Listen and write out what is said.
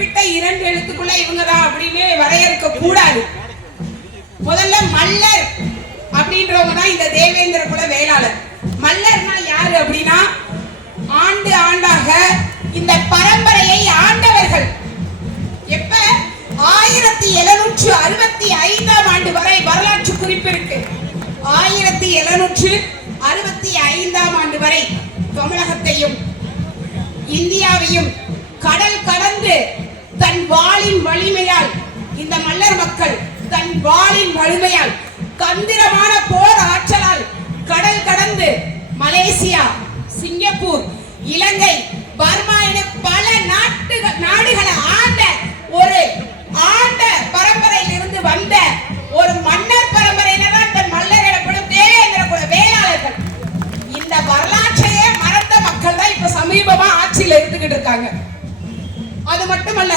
குறிப்பிட்ட 2 எழுத்துக்குள்ள இவங்கதான் அப்படின்னு வரையறுக்க கூடாது. முதல்ல மல்லர் அப்படின்றவங்க தான் இந்த தேவேந்திர குல வேளாளர். மல்லர்னா யாரு அப்படின்னா ஆண்டு ஆண்டாக இந்த பரம்பரையை ஆண்டவர்கள். எப்ப 1765ஆம் ஆண்டு வரை வரலாற்று குறிப்பு இருக்கு. 1765ஆம் ஆண்டு வரை தமிழகத்தையும் இந்தியாவையும் கடல் கடந்து தன் வாளின் வலிமையால் இந்த மல்லர் மக்கள் தன் வாளின் வலிமையால் தந்திரமான போர் ஆற்றலால் கடல் கடந்து மலேசியா, சிங்கப்பூர், இலங்கை, பர்மா என பல நாடுகளை ஆண்ட பரம்பரையிலிருந்து வந்த ஒரு மன்னர் பரம்பரையினர் தான் இந்த மல்லர் எனப்படும் தேவேந்திர குல வேளாளர்கள். இந்த வரலாற்றையே மறந்த மக்கள் தான் இப்ப சமீபமா ஆட்சியில் இருந்துகிட்டு இருக்காங்க. அது மட்டுமல்ல,